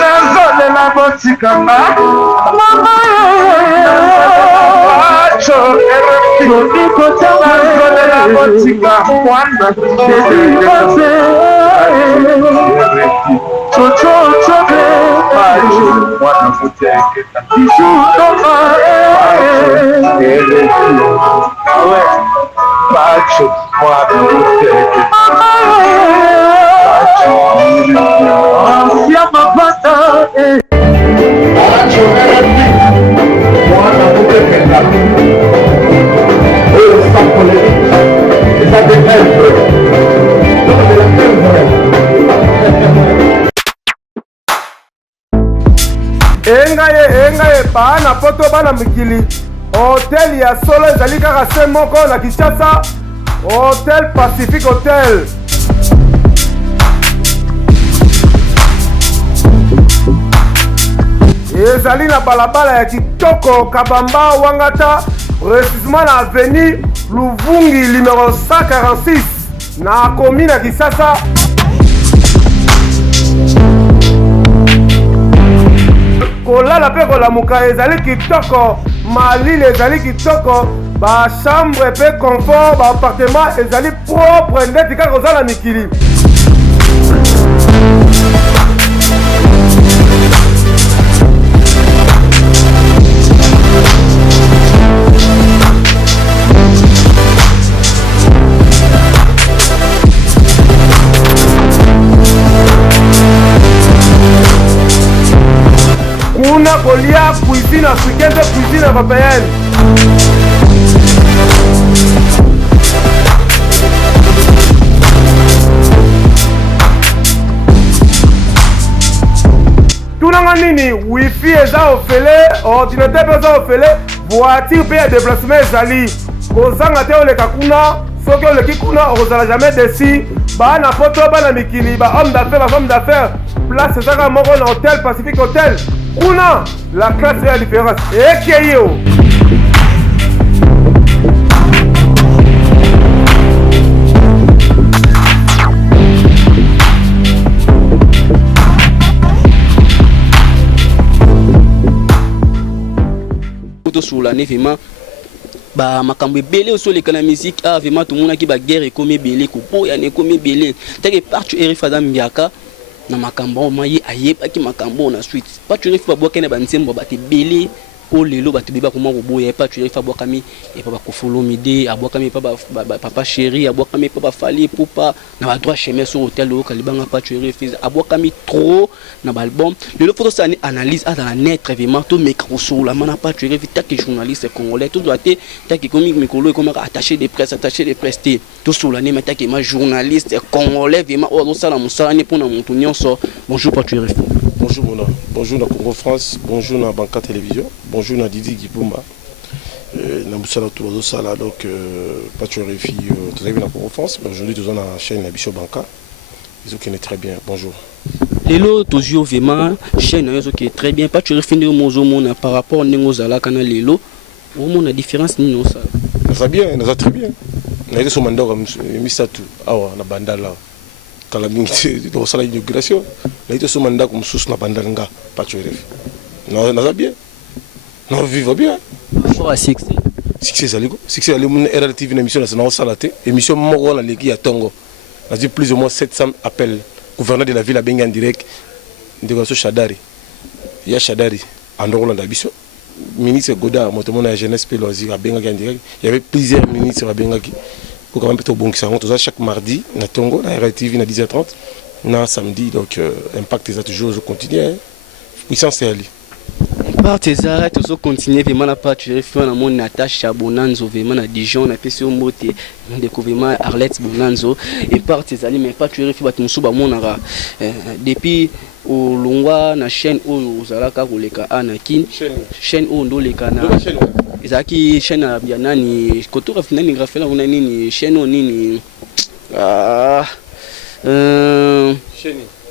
nazole na botikanga mama acho nazole na botika mwana chochote acho mwana muteketa ishutoma awe acho mwana muteketa ya mapata acho mwana muteketa esa polémique esa défense engaye bana poto bana mikili hotel ya solo ezali kaka se moko na Kinshasa Hotel Pacific Hotel ezali na balabala ya kitoko Kabamba Wangata précisément na avenue Luvungi numéro 146 na commune ya Kinshasa. Kolala pe kolamuka ezali kitoko, malile ezali kitoko, ba chambre pe confort, ba appartement ezali propre ndeti kaka kozala mikili. Kuna kolia cuisine africaine de cuisine européenne. Tunanga nini wifi eza ofele, ordinateur pe eza ofele, voiture pe ya déplacement ezali. Kozanga te oleka kuna, soki oleki kuna ozala jamais déçu. Bana poto bana mikili, ba homme d'affaires, ba femme d'affaires. Place ezaka moko na Hotel Pacific Hotel. Kuna la classe est la différence. Et yo. Sur l'année vraiment ba makambo belé sur les canaux musique a vraiment tout le monde qui ba guerre comme belé ko po ya ne comme belé teke partout erifada mbiaka na makambo mayi ayeba ki makambo na suite pas tu rifa boka na banzembo ba te belé po lelo ba te beba comment boya pas tu rifa boka mi et pas ko follow midi aboka mi pas papa chéri aboka mi pas fali poupa na ba droit chemin sur hôtel au kalibanga pas tu rifa aboka mi trop na ba album lelo photo ça analyse à la net vraiment tout micro sur la mana pas tu rifa ta que journaliste congolais tout doit être ta que comique micro comment attaché des presse tout sur la net ta que ma journaliste congolais vraiment au ça la musala pour na montu nyonso bonjour pas tu rifa. Bonjour Mona, bonjour na Congo France, bonjour na Banca Télévision, bonjour na Didi Gipumba. Na Moussala tout ça donc pas tu réfis tout à na Congo France, mais aujourd'hui tout na chaîne na Bicho Banca. Ils ont très bien. Bonjour. Lelo toujours vraiment chaîne qui est très bien pas tu réfis au mozo mona par rapport aux ala kana lelo. Au monde la différence ni non ça. Ça bien, ça très bien. Na ile so manda comme misatu awa na bandala. Kala mingi do sala inauguration la ito so manda comme sous na bandanga pas tu rêves non ça bien non vivre bien pour succès succès ali mon RTV na émission na sala té émission moko na leki ya tongo a dit plus ou moins 700 appels gouverneur de la ville a benga en direct de so Shadari ya Shadari andoro na biso ministre Goda motomo na jeunesse pe loisir a benga en direct il y avait plusieurs ministres a benga qui pour quand même plutôt bon qui ça chaque mardi na Tongo na RTV na 10h30 na samedi donc impact ça toujours je continue hein. Puissance c'est ali impact ça toujours continuer vraiment la partie faire na mon Natacha Bonanzo vraiment na Dijon na pesi au moté on découvert Arlette Bonanzo impact ça mais pas tu refi bat musu ba monara depuis au longwa na chaîne au zalaka koleka anakin chaîne au ndoleka na ezaki chaîne ya nani kotoka finani grafela una nini chaîne nini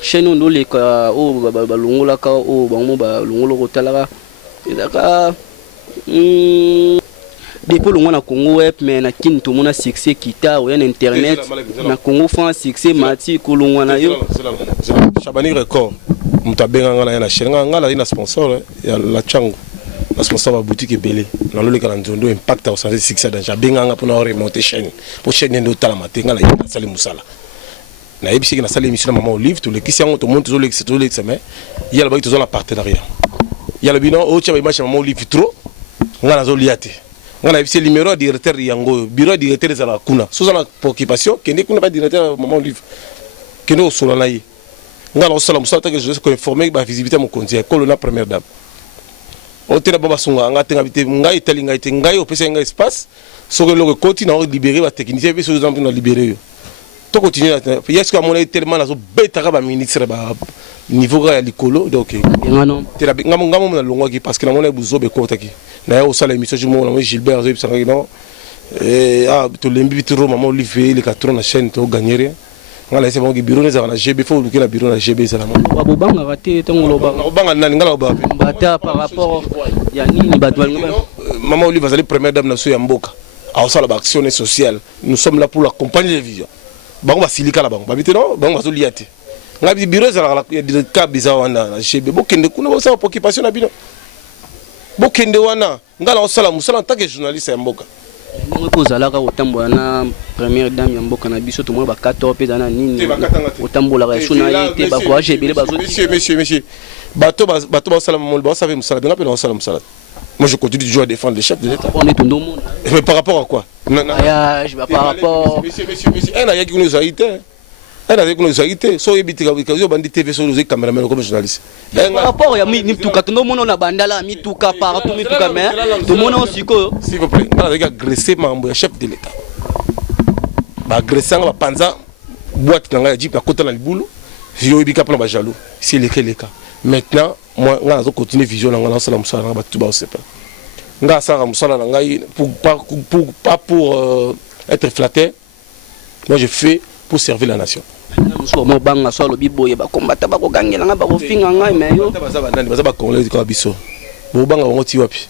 chaîne ndoleka o balongola ka o bango balongolo kotalaka ezaka depuis le na Congo web mais na kin to mona succès kita ou internet na Congo France succès mati kolongwa na yo Chabani record Mutabenga ngana na chaîne ngala ina sponsor ya la chango. La sponsor ba boutique belé. Na loleka na nzondo impact au sens succès dans Jabenga nga pour remonter chaîne. Pour chaîne ndo tala matenga la ina sali musala. Na yebisi ki na sali émission na Maman Olive to le kisi yango to monte to le mais il y a le bail to la partenariat. Il y a le bilan au tia ba image Maman Olive trop ngana zo liate. Ngana yebisi numéro directeur yango bureau directeur za la kuna. Sous la préoccupation kende kuna ba directeur Maman Olive. Kende o solo na yi. Ngana o sala musala ta que je suis informé ba visibilité mon conseiller colonna première dame. O tena baba sunga nga tenga bité ngai tali ngai te ngai o pesa ngai espace so que le continue à libérer ba technicien be so exemple na libérer. To continue est-ce que mon tellement na zo betaka ba ministre ba niveau ga ya likolo donc ngano tela ngamo na longwa ki parce que na mona buzo be kota ki na yo sala émission je mo Gilbert zo bisanga non to lembi bitro Maman Olive le 4 na chaîne to gagner ngala c'est bon ki bureau na GB faut le bureau na GB ça la mo babanga raté tongolo banga nani ngala ba bata par rapport ya nini batwal Maman Olive va aller première dame na so ya mboka a sala ba action sociale nous sommes là pour l'accompagner les visions bango basilika la bango babite non bango bazoliate ngabi bureau za la directeur biza wana na GB bokende kuna ba sa occupation na bino bokende wana ngala osala musala en tant que journaliste ya mboka Moi kozalaka otambola na première dame ya mboka na biso to mo ba 14 pe na nini otambola ka suna yete ba ko ajebele bazo monsieur bato sala mo ba savez musala bien appelé sala musala. Moi je continue toujours à défendre le chef de l'état. On est tout le monde. Mais par rapport à quoi? Je vais par rapport monsieur elle a qui nous a été. Elle a qui nous a été so ebitika bikazo bandi TV so les caméraman comme journaliste. Par rapport ya mi tuka to monde na bandala mi tuka partout mi tuka mais tout monde aussi ko s'il vous plaît on a agressé membre chef de l'état. Ba agresser ba panza boîte na jeep na kota na libulu yo ebika pa na ba jaloux c'est le cas. Maintenant moi nga zo continuer vision na nga sala musala na ba tuba osepa. Nga sala musala na ngai pour être flatté. Moi je fais pour servir la nation. Mo banga so lo biboye ba kombata ba ko gangela nga ba ko finga ngai mais yo baza ba congolais ko biso bo banga ngo ti wapi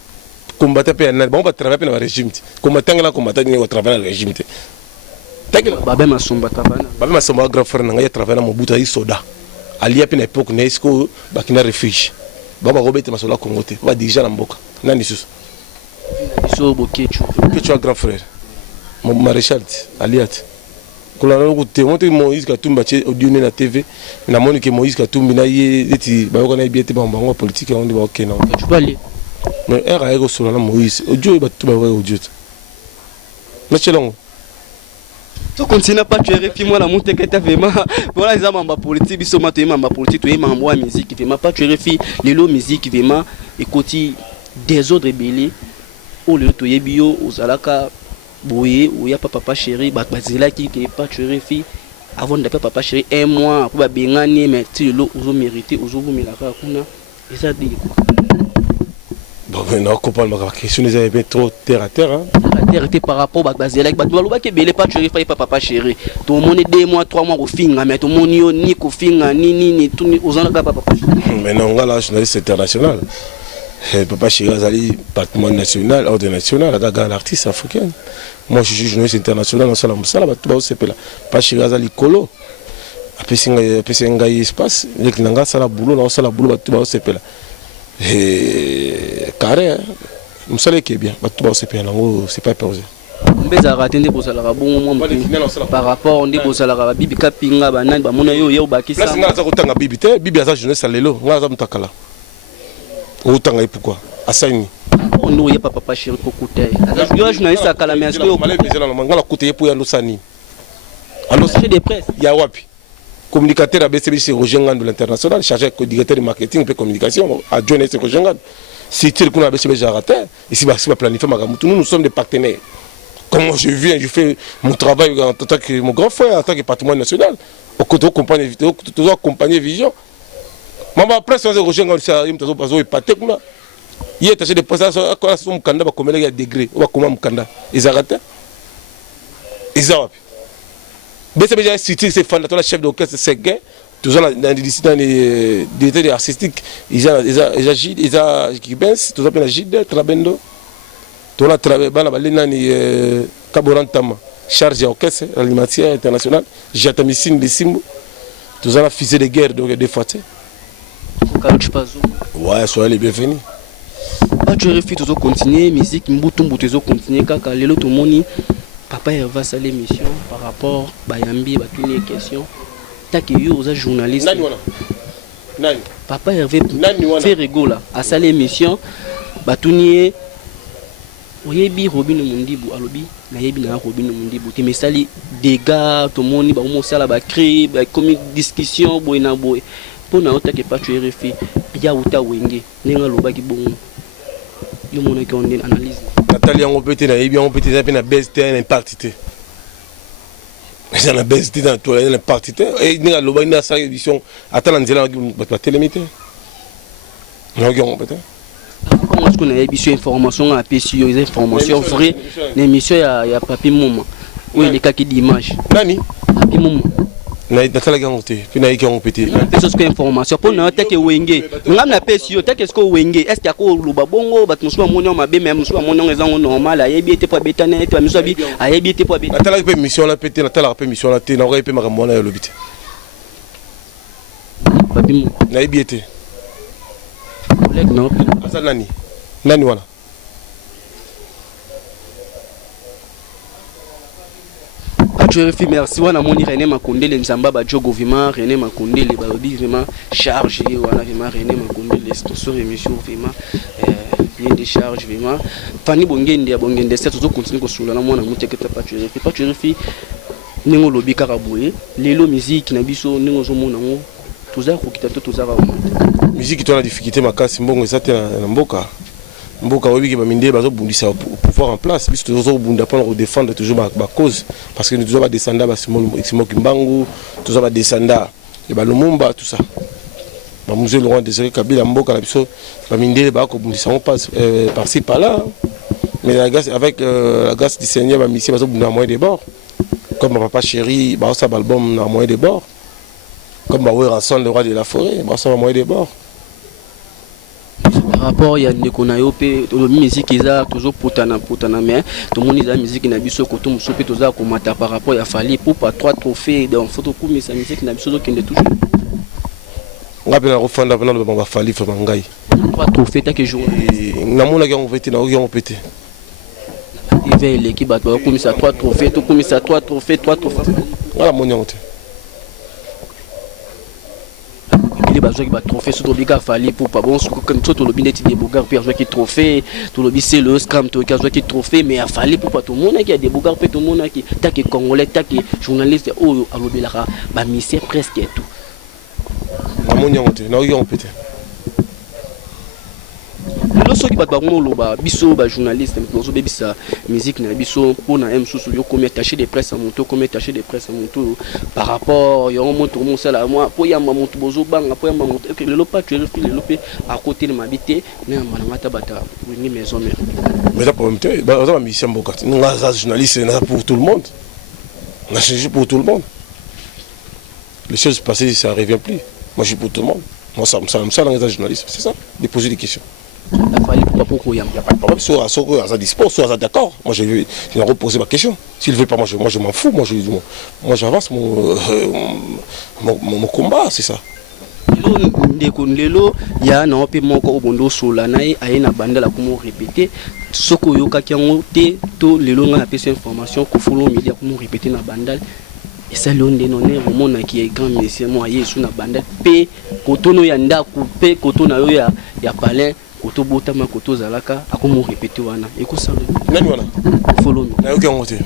kombata pe na ba travailler pe na régime ti kombata ngala kombata ni ko travailler na régime ti takela ba be masumba tabana ba be masumba grand frère na ngai travailler na Mobutu yi soda ali pe na époque na esco ba kina refuge ba ba robete masola Congo te ba déjà na mboka nani susu biso bokechu grand frère mon maréchal aliat Quand on a monté Moïse Katumbi audio na TV, na moni que Moïse Katumbi na yeti ba ko na biete ba bango politique on dit ba OK non. Tu peux aller. Mais era ego sur la Moïse, audio ba tu ba audio. Na chelongo. Tu continues pas tu es moi la monte que tu vraiment voilà les amamba politique biso ma to mamba politique to mamba musique vraiment pas tu refi les lo musique vraiment écouter des autres belés au lieu to yebio ozalaka boye ou ya papa chéri bazela qui pas tu refi avant de papa chéri un mois pour ba bengani mais tu lo ozo mériter ozo vomila ka kuna et ça dit bon mais non comprend ma question les avait trop terre à terre hein terre était par rapport à bazela ba loba ke belé pas tu refi papa chéri tout le monde 2 mois 3 mois ko finga mais tout le monde yo ni ko finga ni tout ozana ka papa mais non ngala journaliste international papa chéri azali patrimoine national ordre national à l'artiste africain. Moi je suis journaliste international en salle musala ba tuba osepela papa chéri azali kolo apesinga espace les kinanga sala boulot na sala boulot ba tuba osepela carré musala qui est bien ba tuba osepela nango c'est pas perdu mbeza ratende bosala ka bongo moi par rapport ndi bosala ka bibi kapinga banani ba mona yo bakisa place nga za kotanga bibi te bibi aza journaliste lelo nga za mutakala otanga pourquoi asaini on nous y papa chéri kokute yo journaliste akala mais est-ce que ngala kote pour yando sani alors c'est des presse ya wapi communicateur à BCBC Roger Ngand de l'international chargé coordinateur de marketing et communication à John S Roger Ngand si tu connais BCBC Jarate ici va planifier magamutu nous sommes des partenaires. Comment je viens, je fais mon travail en tant que mon grand frère en tant que patrimoine national au côté de accompagner vision. Maman après ça Roger Ngand ça il me tazo épaté comme il est acheté des postes à quoi son candidat va comme les degrés on va comment mon candidat ils arrêtent ils ont BCBC City c'est fondateur le chef d'orchestre c'est gay toujours dans les directeurs artistiques ils a Kibens tout ça bien Gide Trabendo tout la travail bana balina ni Kaborantama charge orchestre l'animation internationale j'attends Missine de Simbo tout ça la fusée de guerre donc des fois Ouais, soyez les bienvenus. Tu refais toujours continuer musique mbutu toujours continuer kaka lelo to moni papa va sa l'émission par rapport bayambi ba toutes les questions ta que yo aux journaliste Nani papa Hervé fait rigola à sa l'émission ba tunier oyebi Robin Mundibu alobi na yebi na Robin Mundibu te mesali dégâts to moni ba mo sala ba créer ba comme discussion boy na boy pour na ota que pas tu refais ya uta wenge nenga loba ki bongo yo mona ki on analyse Nathalie on peut na yebi on peut na na best un impact c'est la best dans toi la partie et nenga loba ina sa édition attends nzela ba télémité non on peut comment est-ce qu'on a eu information à PCO des informations vraies l'émission il y a papier moment oui les cas qui d'image nani papier moment na tala gangote puis na yiki pété parce que information pour na teke wenge ngam na PCO teke est-ce que wenge est-ce qu'il y a ko luba bongo bat musu amoni ma be même musu amoni ngeza normal ayebi était pas bétané toi musu abi ayebi était pas bétané tala pe mission la pété na tala pe mission la té na aurait pe makamona ya lobité papier moment na yebi était collègue non asa nani wana tu refais merci wana moni René Makonde le nzamba ba jogo vraiment René Makonde le ba di vraiment chargé wana vraiment René Makonde le sponsor émission vraiment bien de charge vraiment Fanny Bongende c'est toujours continuer ko sula na mona muteke ta pas tu refais ningo lobi karaboye lelo musique na biso ningo zo mona ngo tuza ko kitato tuza ba musique to na difficulté makasi mbongo ezate na mboka obi ke baminde bazo bundisa pouvoir en place biso toujours bunda pour défendre toujours ma cause parce que nous toujours ba descendre ba Simon Kimbangu toujours ba descendre et ba Lumumba tout ça ba musée Laurent Désiré Kabila mboka na biso baminde ba ko bundisa on passe par-ci par-là mais la grâce avec la grâce du Seigneur ba mission bazo bunda moyen des bords comme ma papa chéri ba ça album na moyen des bords comme ba Ranson le roi de la forêt ba ça moyen des bords. Rapport il y a des konayope la musique ils toujours potana mais tout le monde ils a musique na biso ko tout musope toujours komata par rapport il a fallu pour pas 3 trophées dans photo pour mais sa musique na biso qui est toujours ngapela refanda pendant le ba fallu fa mangai 3 trophées ta que jour na mona ki on pété na on pété il va l'équipe ba comme ça 3 trophées tout comme ça 3 trophées voilà mon yonte les bazou qui va trophée sur obliga fallait pour pas bon comme tout le binet des bougars puis jouer qui trophée tout le c'est le scram tout qui jouer qui trophée mais a fallu pour pas tout le monde qui a des bougars puis tout le monde qui ta que congolais ta que journaliste oh alobela ba misé presque tout mon yonte na yo pété le so qui va ba ngolo ba biso ba journaliste mais so bebisa musique na biso pour na msusu yo comme attaché de presse à monto comme attaché de presse à monto par rapport yo monto mon sala moi pour yamba monto bozo banga pour yamba monto que le lopa tu le fil le lopé à côté de m'habiter mais manamata bata ni maison mais ça pour me ba ça mission boka nous as journaliste pour tout le monde on a changé pour tout le monde les choses passées ça revient plus moi je suis pour tout le monde moi ça dans les journalistes c'est ça de poser des questions. Il fallait pas y a pas de problème soit à dispo soit d'accord moi je vais reposer ma question s'il veut pas moi je m'en fous moi j'avance mon combat c'est ça lelo ya na ope moko obondo sola nae ayena bandala komo répéter soko yoka kiango te to lelo nga pesa information ko follow media komo répéter na bandal et ça l'onde noné romona qui est grand monsieur moi yesu na bandal pe kotono ya ndaku pe kotono yo ya palais koto botama koto zalaka akomo répéter wana ekosala nani wana follow me na yoki ngote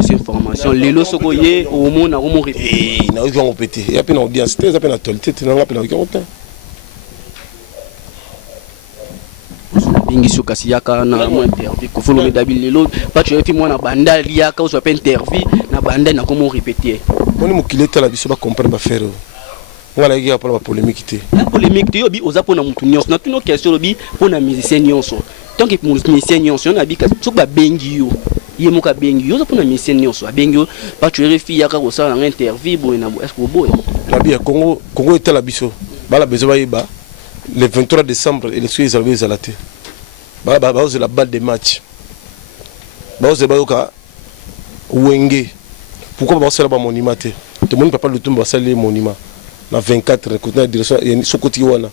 cette information lelo soko ye au monde akomo répéter na yoki ngopété ya pe na audience te za pe na actualité te na ngape na yoki ngote bingi sukasi yaka na mo interview ko follow me dabil lelo pas tu fi moi na bandal yaka o so pe interview na bandal na komo répéter moni mokileta la biso ba comprendre ba faire ngala yaki ya pour polémique te la polémique te yobi oza pona mutu nyonso na tuno question lobi pona musicien nyonso tant que musicien nyonso na bika so ba bengi yo ye moka bengi yo za pona musicien nyonso abengi yo pas tu refi yaka ko sala na interview boy na est-ce que boy na bia Congo eta la biso bala bezo ba yeba le 23 décembre élection ils allaient te ba c'est la balle de match ba c'est ba yoka wenge pourquoi ba sala ba monument te tout le monde peut pas le tomber sala monument na 24 côté na direction ya sokoti wana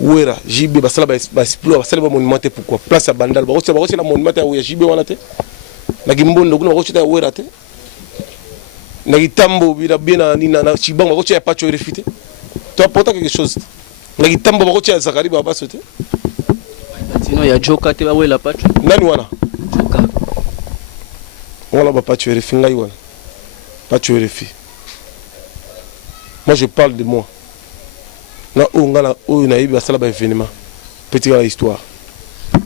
wera JB basala ba explore basala ba monument te pourquoi place à bandal ba na monument ya JB wana te na gimbondo kuna ba ya wera te na gitambo bila bien na chibanga ba ya pacho refité tu apportes quelque chose na gitambo ba ya Zakari ba basote sinon ya joka te ba wela pacho nani wana joka wala ba pacho refité ngai wana pacho refité. Moi je parle de moi. Na ongala o na ibi basala ba événement. Petit la histoire.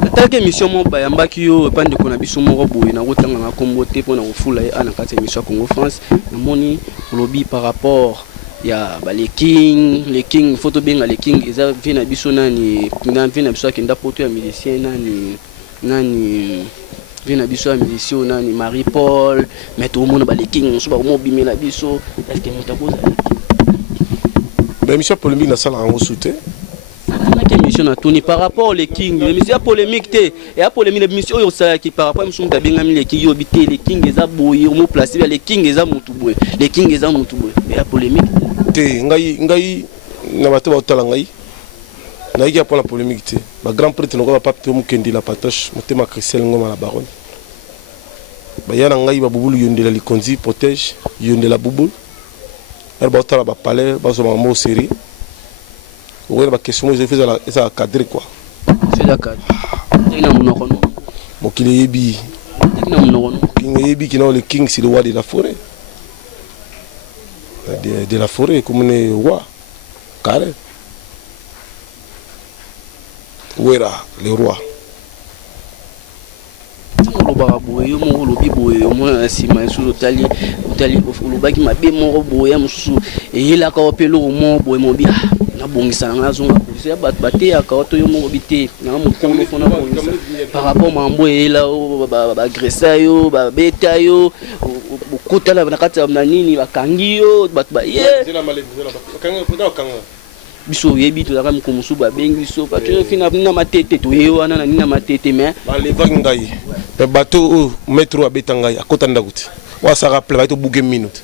Ataka émission mo ba yambaki yo pande ko na biso moko boye na kotanga na kombo te pona kofula ye ana kati émission Congo France. Na moni lobby par rapport ya ba les king photo benga les king eza vina biso nani vina biso akenda poto ya musicien nani vina biso ya musicien nani Marie Paul mais tout le monde ba les king so ba mo bimela biso est-ce que mutaboza l'émission polémique na sala en soutien. La émission na toni par rapport les kings, l'émission polémique té et a polémique l'émission yo ça qui par rapport à monsieur tabengami les kings yo bité les kings eza boye mo placer les kings eza mutu boye les kings eza mutu boye et a polémique té ngai na bato ba tala ngai na ki pour la polémique té ba grand prêtre no ba pape mo kendi la patoche motema Christelle ngoma la baronne ba yana ngai ba bubulu yondela likonzi protège yondela bubulu elle va faire la palais, va se mettre en série. Ou elle va question, je fais ça cadre quoi. C'est la cadre. Il y a mon nom. Mon qu'il est yebi. Il y a mon nom. King yebi qui n'a le king c'est le roi de la forêt. De la forêt comme on est roi. Carré. Où est le roi? Lobaka boye mo lobi boye mo na sima nsusu otali lobaki mabe moko boye mosusu eyelaka opelo mo boye mo bia na bongisa na zonga polisi bato bateyaka oto yo moko bite na mokolo fona bongisa par rapport mambo eyela ba agressa yo ba beta yo okotala na kati na nini bakangi yo bato ba ye biso yebi to zaka mkomusu ba bengi so pa tu fina na matete to yewana na nina matete mais les vagues ngai le bateau métro abeta ngai akota ndakuti wa sa rappel ba to bouge minute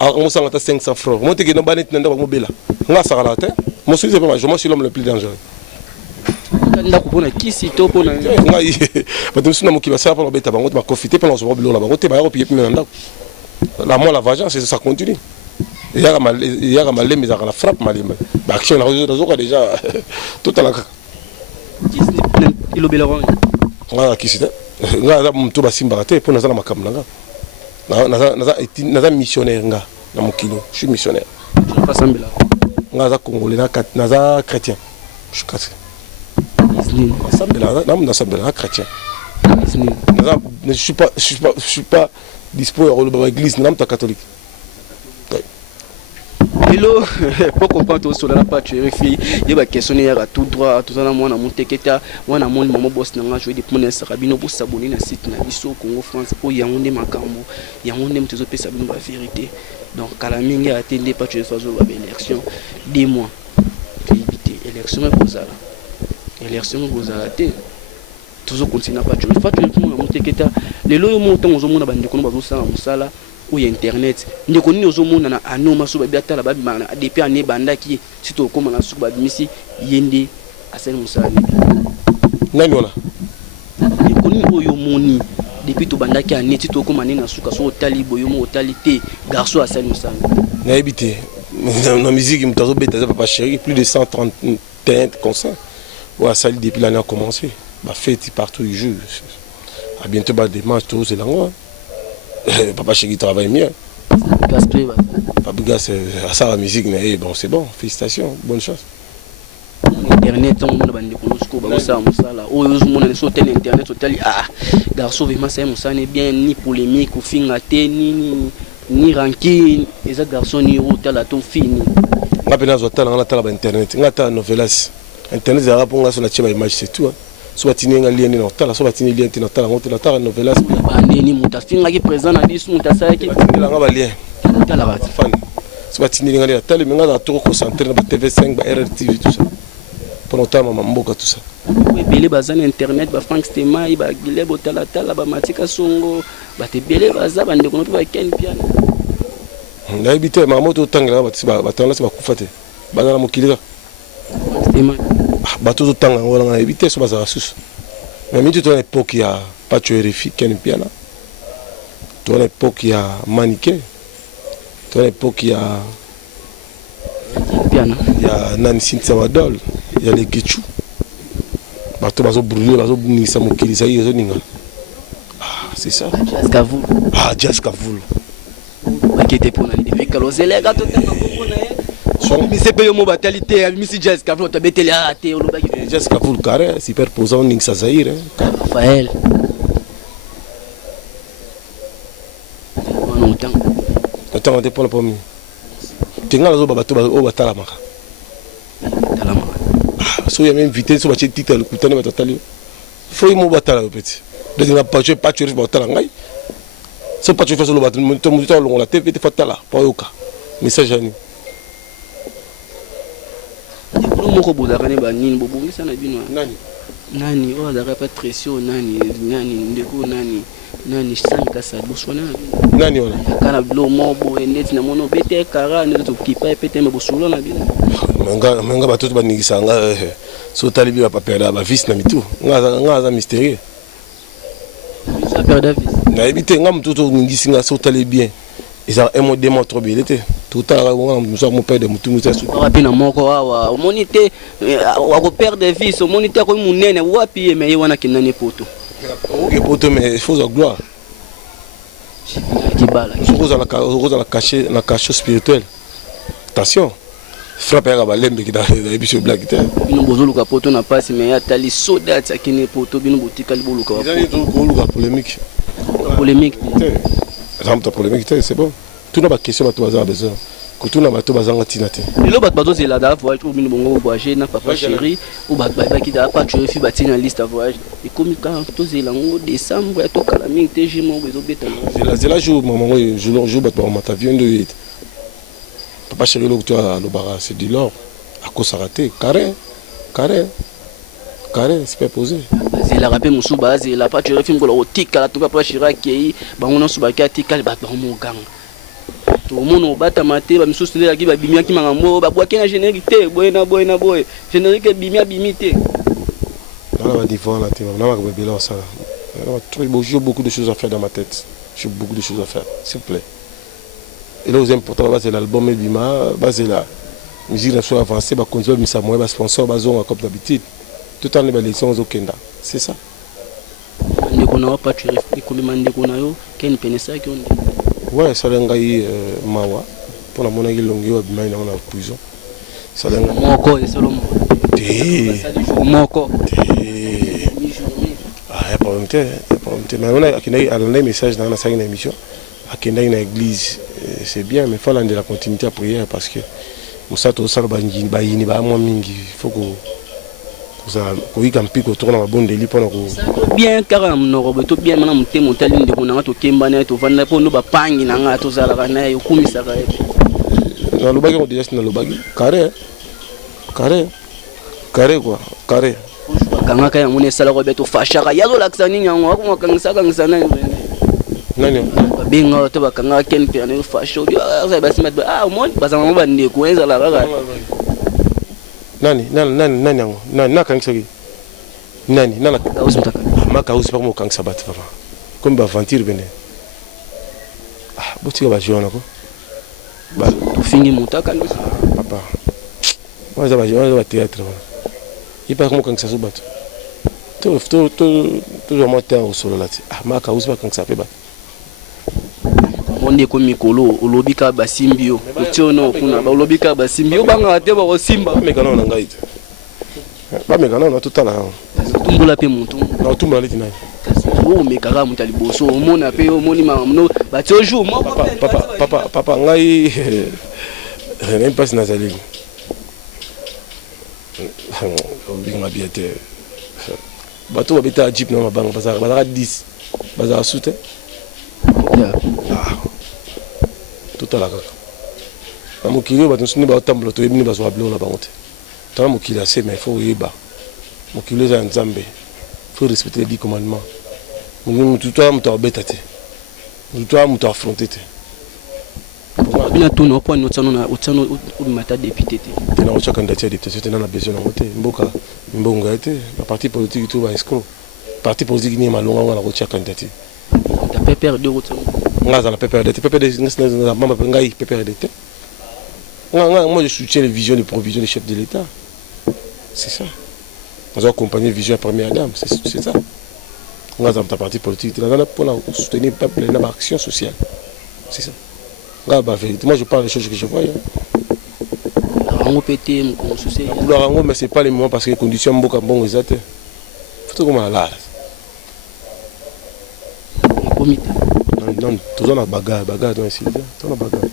on s'en a 500 francs monte que no banet nda ba mobela nga sa la te mo suis pas je suis l'homme le plus dangereux nda ko pona kisi to pona ngai bato suna mo ki ba sa pa beta bango ba profiter pendant ce problème là bango te ba ko pied plus nda la moi la vengeance ça continue. Il y a malé mais la frappe malé bah action na déjà tout à la il obéla nga kisita nga za mtu basimba te pour nazala makamna nga naza missionnaire nga na mokilo je suis missionnaire pas sambela nga za congolais naza chrétien je suis chrétien sambela chrétien je suis pas dispo à l'église na mta catholique. Hello, pour comprendre sur la page vérifie, il y a questionnaire à tout droit, tout ça na moi na monteketa, moi na mon maman boss na jouer des points Sarabino pour s'abonner na site na biso Congo France pour Yaoundé makambo, Yaoundé mtezo pe sabino la vérité. Donc kalamingi a atteindre pas tu faisons la élection 2 mois. Éviter élection kozala. Élection kozala té. Toujours continuer pas tu fa tu na monteketa. Lelo yo montant ozomona bande ko bazo sala musala. Ou internet ndeko nini ozomona na anoma so ba biatala ba bimana depuis année bandaki sito koma na suba bimisi yende asali musala nani wala ndeko nini oyo moni depuis to bandaki année sito koma na suka so otali boyo mo otali te garçon asali musala na habité na musique mutazo beta papa chéri plus de 131 concerts ou asali depuis l'année a commencé ba fête partout il joue à bientôt ba des matchs tous et là papa chéri travaille mieux. Papa Gas à ça la musique mais bon c'est bon, félicitations, bonne chance. Internet on mona bande ko sko ba ça musala oyo mona so tel internet totali garçon vraiment c'est musala bien ni polémique ou finga te ni ranking les garçons ni hôtel à ton fini. Ngapena zo tala ngala tala ba internet ngata novelas internet za raponga so na chiba image c'est tout. So batini nga lien na tala so batini lien na tala ngote na tala novelas ba neni mutafinga ki présent na biso mutasaki la nga ba lien tala ba fan so batini nga na tala mais nga na to concentrer na ba TV5 ba RTV tout ça pour notamment mamboka tout ça belé bazana internet ba Frank Stema ba Gilebo tala ba Matika Songo ba te belé baza bande ko ba Ken piano nayebi te makambo totangela batanga se bakufa te baza na mokili kaka bato totanga yango nanga nayebi te so bazala susu mais miti toza na époque ya pacho RFI Ken Piana toza na époque ya Manike toza na époque ya Nani Cynthia Wadol ya Legechu bato bazobrûle bazobungisa mokili sai ezoninga c'est ça Jazz Kavulu bakete pona depuis kalozelega totanga pona c'est payé mon batalité misi Jazz Kavulu tabeteli ate olobaki Jazz Kavulu carré superposant ning sa Zaire Raphaël on otanga te pona pomi tenga nazo bato o batala maka so ya même vitesse so bache titre kutane batatali faut mo batala petit de na pas tu batala ngai so pas tu fais le bato mo to longo la tv te fatala pa yoka message ani moko bodakane banini bobongisa na bino nani oh la pas de pression nani ndeko nani sanga sa boswana nani ona kana blo mobo net na mono bete kara ne to kipa pete me bosula na bino menga bato baningisa nga so talibi ba perdre ba vis na mitu nga mystérieux ça perdre vis na ebite nga mtu to ngisi nga so talibi bien ils ont un mot démontre bien était tout à nous sommes père de mutu mutu rapina moko awa omonite wa ko perdre vis omonite ko munene wapi me wana kinani poto OK poto mais il faut la gloire kibala la cacher la cache spirituelle attention frappe à balembe qui dans émission blague te bino bozoluka poto na passe mais atali soda tsakine poto bino botika liboluka wa polémique c'est bon tout na ba question bato baza besoin ko tout na bato bazanga tinate lelo bato bazozela da voyage ou bino bongo voyager na papa chéri ou bato baki da pas tu refi batina liste à voyage et comme quand tozela ngo décembre ya tokala mingi te jimo bezo beta c'est la jour maman jour bato ba avion de papa chéri lo toi lo bara c'est du lor à cause raté carré c'est pas posé zela rapé musuba zela pas tu refi ngolo tika la to papa chéri ki bango no suba ki tika bato mo gang tout le monde bata maté ba misusu ndela ki ba bimia ki mangambo ba bwaki na générique te boy générique bimia bimité dans la divan la télé on a bébé ça j'ai beaucoup de choses à faire dans ma tête j'ai beaucoup de choses à faire s'il vous plaît et là, important c'est l'album Bima c'est la musique nationale avancée ba continuer mais ça moi ba sponsor ba zone comme d'habitude tout en les élections au Kenya c'est ça ndeko na pas tu réfléchis comme ndeko na yo ken penesa ki on ouais ça lengai mawa pour la monnaie longi wa Bima na prison ça lenga moko et solo moko ah pas mais on a akina alanda message dans la émission akina na église c'est bien mais il faut de la continuité à prière parce que musato sala bayini ba mo mingi faut que ça ko mpiko tourna ma bonde li pona ko bien car no to bien mana mutemo tali ndeko na to kemba na to vanda po no ba pangi na nga to zala kana yo kumisa ka na lobaki ko déjà na lobaki carré quoi carré kanga kaya mune sala ko beto fashaka yazo laksani nyango ko kangisa na nani bingo to bakanga ken pe na fasho ya basi mat ah mon bazama ba ndeko enza la kaka nani yango nani kangisa ki nani nana usmtaka maka usi pa mo kangisa bat vraiment comme ba aventure bene ah botika ba jona ko ba fingi mutaka papa moi ça va théâtre il pas comme kangisa so bat to mo temps au solo là ah maka usi pa kangisa pe bat onde ko mikolo olobika basimbio utiono kuna ba olobika basimbio banga te ba osimba mekana na ngai ba mekana na totala tumbula pe muntu na tumbula leti nai o mekaka mutu liboso omona pe omoni mamno ba tio jour moko papa ngai nem pas na zali obinga biete bato babeta jeep na mabanga bazaka 10 bazaka soute tout à la kaka na mokili oyo bato mosusu nde baotambola toyebi nde bazwa biloko na bango te tala mokili ase mais il faut oyeba mokili eza ya nzambe il faut respecter les 10 commandements motu to moto abeta te motu to moto affronte te Bina tout non point otano mata député. Tena ocha candidature député tena na besoin ngote mboka mbonga été la parti politique tout va escroc. Parti politique ni malonga wana ocha candidature. Ta PPR de otano. Ngaza la PPR de na mama ngai PPR de. Moi je soutiens les visions, les provisions des chefs de l'État. C'est ça. Nous avons accompagné vision à première dame, c'est ça. Nous avons ta parti politique, pour soutenir le peuple, l'action sociale. C'est ça. Moi je parle des choses que je vois. Mais ce n'est pas les moments parce que les conditions sont beaucoup bonnes. Il faut que je là. Non, tout le monde a bagarre dans les cités. Tout le monde a bagarre.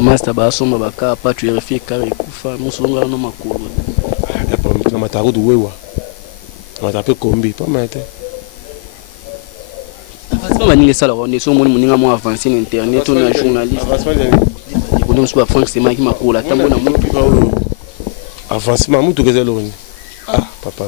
Master basoma baka pa tu RFI kare kufa musonga no makolo ya pa na mataro do wewa matape kombi pas mate avancement baninga sala on so moni muninga mo avancer na internet na journaliste avancement de ko nso ba Frank Sema ki makola tambo na mutu avancement mutu kezelo papa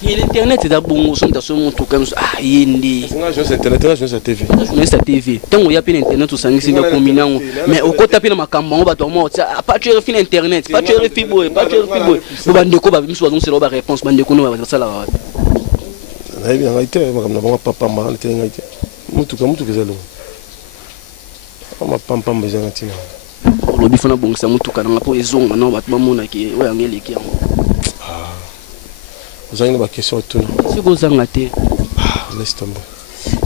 l'internet est bon, on a son montre comme ça. Ah, yindi. C'est internet, c'est TV. C'est TV. Tant qu'on y a pas internet, tout ça, c'est des combinants. Mais au côté de ma campagne, on va dormir. Pas tu refais internet, pas tu refais boy, pas tu refais boy. Nous bandeko, nous sommes sur la réponse. Bandeko, nous va ça là. On a bien été, on papa mal, t'es bien été. Mutu que zelo. On m'a pas besoin de tirer. Le bifana bon, ça mutu kana ngapo ezonga na ba mona ki oya ngeli ki yango. Vous avez une question autour. Si vous en avez, laisse tomber.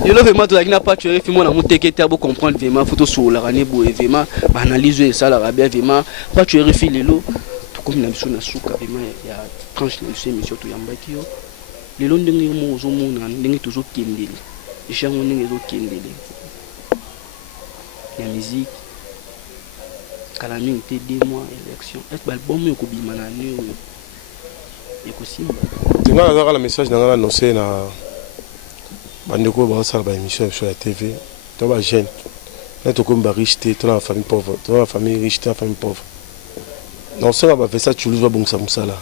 Je le vraiment tout la pas tu es film on a monté qui était pour comprendre vraiment photo sur la année beau vraiment analyser ça la bien vraiment pas tu es refilé l'eau tout comme la mission na souka vraiment il y a tranche de émission tout yambaki yo les longs ndenge mo zo mona ndenge toujours kindeli jango ndenge zo kindeli la musique kalami était 2 mois élection est album yo ko bimana ni tu as un message dans annoncé na bandeko ba ça ba émission sur la TV to ba jeune na to comme ba riche to la famille pauvre to la famille riche to la famille pauvre non ça va faire ça tu le bon ça musala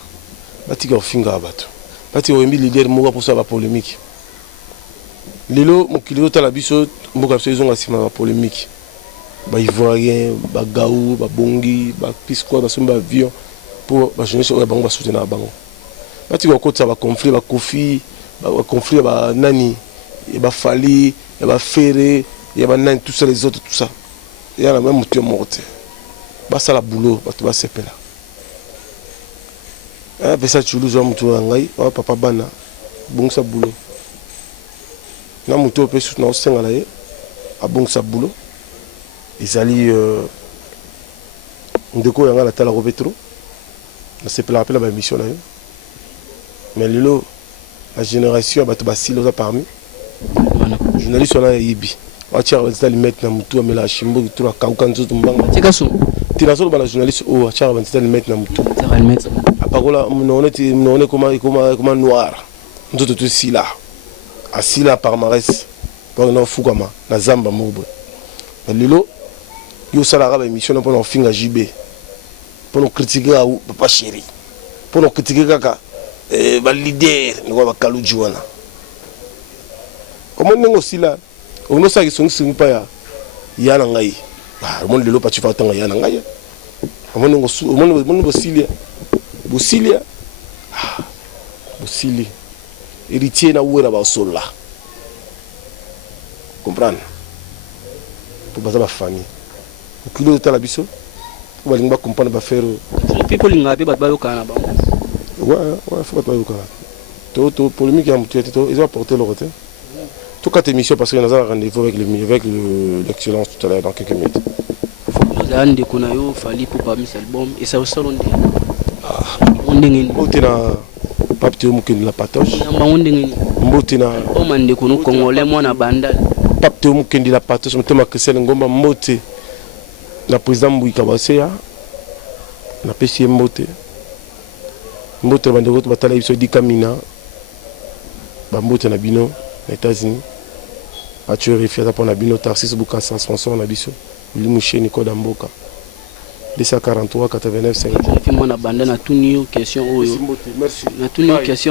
batika ofinga bato bati oyembi leader moko pour ça ba polémique lelo mokilo ta la biso mboka so ezonga sima ba polémique ba ivoirien ba gaou ba bongi ba pisco ba somba avion pour ba jeunesse o bango ba soutenir bango bati ko kotsa ba conflit ba kofi ba conflit ba nani et ba fali et ba ferré et ba nani tout ça les autres tout ça il y a la même moteur morte ba ça la boulot ba to ba sepela ça tu nous mutu ngai wa papa bana bongsa boulot na mutu pe sous na senga la ye a bongsa boulot ezali ndeko yanga la tala robetro na sepela appela ba mission na yo. Mais lelo la génération ba to ba silo za parmi journaliste on a yibi wa tia ba zali mettre na mutu amela shimbo tout la kauka nzoto mbanga tika so tina so ba la journaliste o a tia ba zali mettre na mutu ça va le mettre apakola mnone comment noir nzoto to sila asila palmarès pour na fukama na zamba mobo lelo yo sala ba émission pour na finga JB pour nous critiquer papa chéri pour nous critiquer kaka ba leader ngo ba kaluji wana comment nengo sila ono sa ki songi pa ya yana ngai ba mon lelo pa tu fa tanga yana ngai comment nengo mon bosilia bosili héritier na wera ba sola comprendre pour baza ba famille kilo de la biso pour ba comprendre ba faire people ngabe ba yo kana ba ouais faut pas yoka to polémique ya mutu to ils ont apporté le retard tout cas émission parce que nous avons rendez-vous avec l'excellence tout à l'heure dans quelques minutes vous avez des konayo fali pour pas mis album et ça aussi on ndengeni otina papte mukini la patoche namba ndengeni mbotina o mande kono congolais mwana bandal papte mukini la patoche mutema Christelle Ngomba mbote na président Mbouika Baseya na pesi mbote mbote bandeko batala biso di kamina ba mbote na bino na États-Unis a tué référé pour na bino Tarsis Bukasa sponsor na biso limusheni koda mboka 243 89 50 film na banda na tuni question oyo merci na tuni question